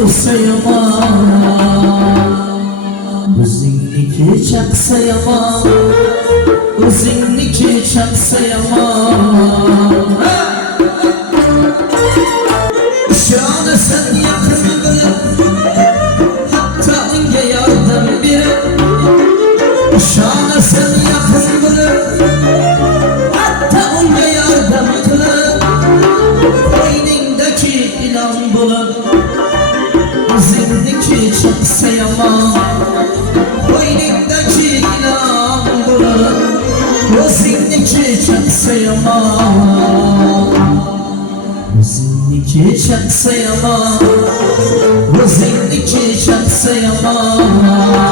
tursa yaman, o'zingniki chaqsa yaman, o'zingniki chaqsa yaman. Ishonasan yaqin bilib, hatta unga yordam berib. Ishonasan yaqin bilib, hatta unga yordam qilib. Qo'yningdagi ilon bo'lib, o'zingniki chaqsa yaman. Qo'yningdagi ilon bo'lib, o'zingniki chaqsa yaman. O'zingniki chaqsa yaman, o'zingniki chaqsa yaman.